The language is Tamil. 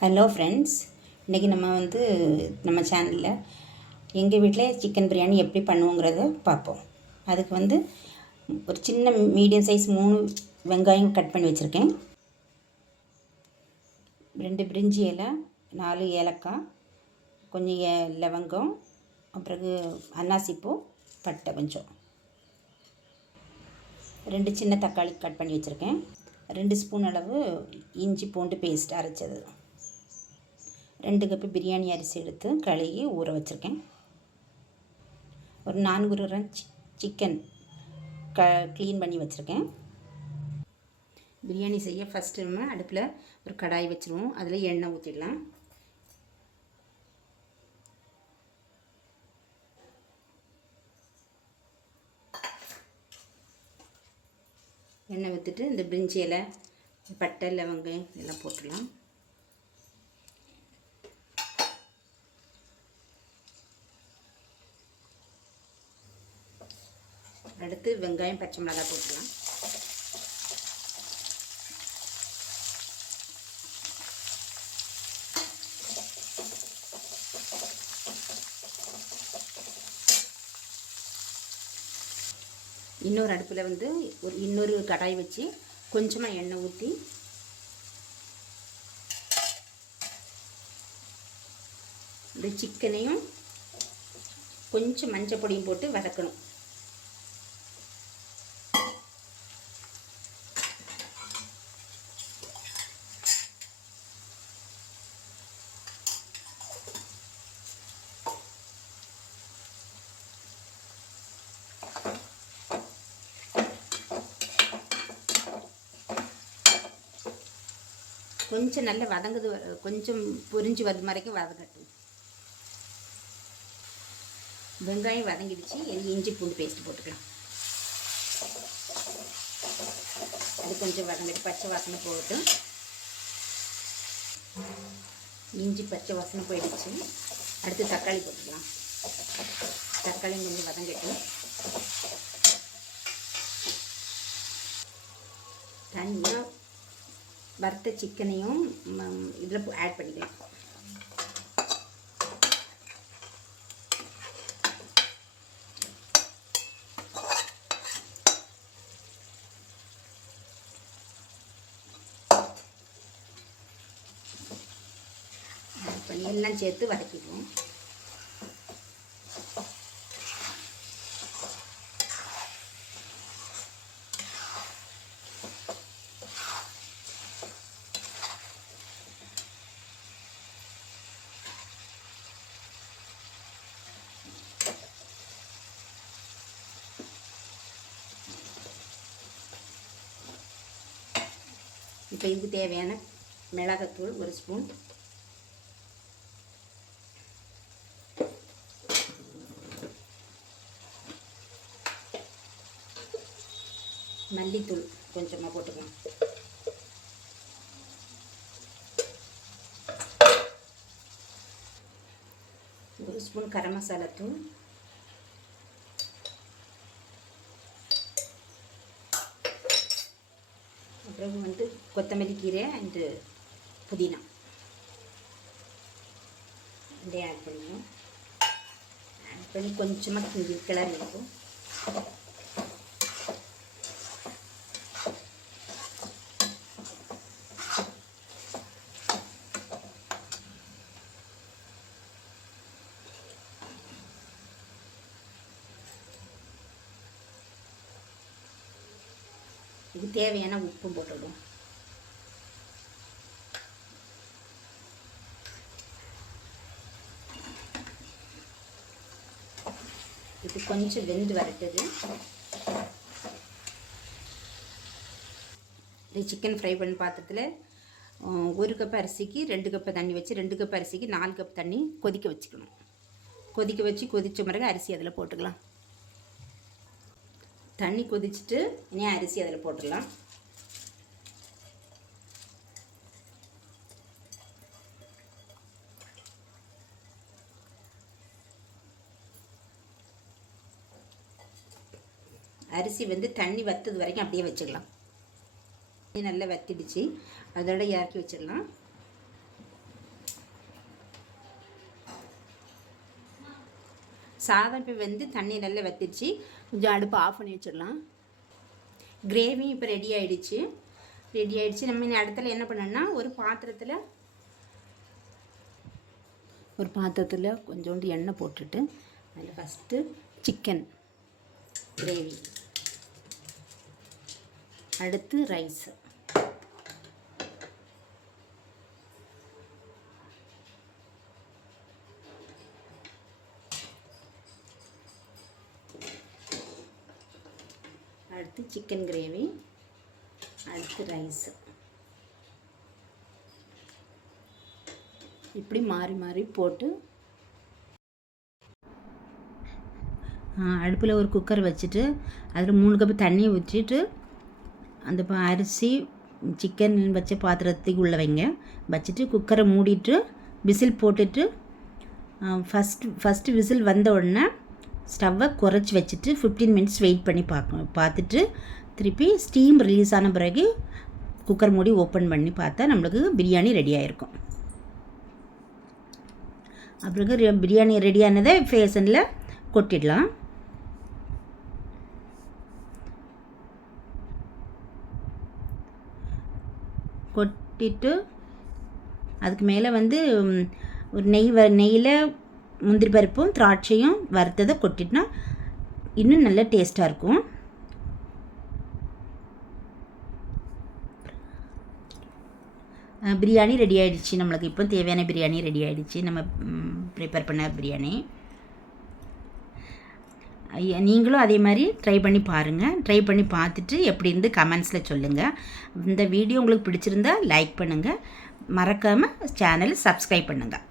ஹலோ ஃப்ரெண்ட்ஸ், இன்றைக்கி நம்ம சேனலில் எங்கள் வீட்டில் சிக்கன் பிரியாணி எப்படி பண்ணுவோங்கிறத பார்ப்போம். அதுக்கு ஒரு சின்ன மீடியம் சைஸ் 3 வெங்காயம் கட் பண்ணி வச்சுருக்கேன். 2 பிரிஞ்சி இலை, 4 ஏலக்காய், கொஞ்சம் லவங்கம், அப்புறம் அன்னாசிப்பூ, பட்டை கொஞ்சம், 2 சின்ன தக்காளி கட் பண்ணி வச்சுருக்கேன். 2 ஸ்பூன் அளவு இஞ்சி பூண்டு பேஸ்ட் அரைச்சது, 2 கப்பு பிரியாணி அரிசி எடுத்து கழுவி ஊற வச்சுருக்கேன். ஒரு 400 கிராம் சிக்கன் க்ளீன் பண்ணி வச்சுருக்கேன். பிரியாணி செய்ய ஃபஸ்ட்டு நம்ம அடுப்பில் ஒரு கடாய் வச்சுருவோம். அதில் எண்ணெய் ஊற்றிடலாம். எண்ணெய் ஊற்றிட்டு இந்த பிரிஞ்சி இலை, பட்டை, லவங்கம் இதெல்லாம் போட்டுடலாம். அடுத்து வெங்காயம், பச்சை மிளகாய் போட்டுக்கலாம். இன்னொரு அடுப்பில் இன்னொரு கடாய் வச்சு கொஞ்சமாக எண்ணெய் ஊற்றி இந்த சிக்கனையும் கொஞ்சம் மஞ்சள் பொடியும் போட்டு வதக்கணும். கொஞ்சம் நல்லா வதங்குது, கொஞ்சம் பொரிஞ்சு வர வரைக்கும் வதங்கட்டும். வெங்காயம் வதங்கிடுச்சு. இஞ்சி பூண்டு பேஸ்ட் போட்டுக்கலாம். அது கொஞ்சம் வதங்கிட்டு பச்சை வாசனை போகட்டும். இஞ்சி பச்சை வாசனை போயிடுச்சு. அடுத்து தக்காளி போட்டுக்கலாம். தக்காளி கொஞ்சம் வதங்கட்டும். தனியாக வறுத்த சிக்கனையும் இதில் ஆட் பண்ணிக்கலாம். எல்லாம் சேர்த்து வதக்கிடுவோம். இப்போ இதுக்கு தேவையான மிளகாத்தூள் 1 ஸ்பூன், மல்லித்தூள் கொஞ்சமாக போட்டுக்கலாம். ஒரு ஸ்பூன் கரம் மசாலா தூள், அப்புறம் கொத்தமல்லி கீரை அண்டு புதினா ரெண்டே ஆட் பண்ணுவோம். ஆட் பண்ணி கொஞ்சமாக கிளறி இருக்கும். இது தேவையான உப்பும் போட்டுவிடும். இது கொஞ்சம் வெந்து வரட்டுது. இது சிக்கன் ஃப்ரை பண்ண பாத்திரத்தில் 1 கப் அரிசிக்கு 2 கப்பு தண்ணி வச்சு, 2 கப் அரிசிக்கு 4 கப் தண்ணி கொதிக்க வச்சுக்கணும். கொதித்த பிறகு அரிசி அதில் போட்டுக்கலாம். தண்ணி கொதிச்சுட்டு இனி அரிசி அதில் போட்டுடலாம். அரிசி தண்ணி வத்துது வரைக்கும் அப்படியே வச்சுக்கலாம். நல்லா வத்திடுச்சு. அதோட இறக்கி வச்சிடலாம். சாதம் இப்போ வந்து தண்ணி நல்லா வத்திடுச்சு. கொஞ்சம் அடுப்பு ஆஃப் பண்ணி வச்சிடலாம். கிரேவியும் இப்போ ரெடி ஆகிடுச்சு. நம்ம இந்த இடத்துல என்ன பண்ணோன்னா ஒரு பாத்திரத்தில் கொஞ்சோண்டு எண்ணெய் போட்டுட்டு அதில் ஃபஸ்ட்டு சிக்கன் கிரேவி, அடுத்து ரைஸு, அடுத்து சிக்கன் கிரேவி, அடுத்து ரைஸு, இப்படி மாறி மாறி போட்டு அடுப்பில் ஒரு குக்கர் வச்சுட்டு அதில் 3 கப்பு தண்ணியை ஊற்றிட்டு அந்த அரிசி சிக்கன் வச்ச பாத்திரத்துக்கு உள்ளே வைங்க. வச்சுட்டு குக்கரை மூடிட்டு விசில் போட்டுட்டு ஃபஸ்ட்டு விசில் வந்த உடனே ஸ்டவ்வை குறைச்சி வச்சுட்டு 15 மினிட்ஸ் வெயிட் பண்ணி பார்த்துட்டு திருப்பி ஸ்டீம் ரிலீஸ் ஆன பிறகு குக்கர் மூடி ஓப்பன் பண்ணி பார்த்தா நம்மளுக்கு பிரியாணி ரெடி ஆகிருக்கும். அப்புறம் பிரியாணி ரெடியானதை பேசனில் கொட்டிடலாம். கொட்டிட்டு அதுக்கு மேலே வந்து ஒரு நெய்யில் முந்திரி பருப்பும் திராட்சையும் வறுத்ததை கொட்டிட்டோன்னா இன்னும் நல்ல டேஸ்ட்டாக இருக்கும். பிரியாணி ரெடி ஆகிடுச்சு. நம்மளுக்கு இப்போ தேவையான பிரியாணி ரெடி ஆகிடுச்சு. நம்ம ப்ரிப்பேர் பண்ண பிரியாணி. நீங்களும் அதே மாதிரி ட்ரை பண்ணி பாருங்கள். ட்ரை பண்ணி பார்த்துட்டு எப்படி இருந்து கமெண்ட்ஸில் சொல்லுங்கள். இந்த வீடியோ உங்களுக்கு பிடிச்சிருந்தா லைக் பண்ணுங்கள். மறக்காமல் சேனலை சப்ஸ்கிரைப் பண்ணுங்கள்.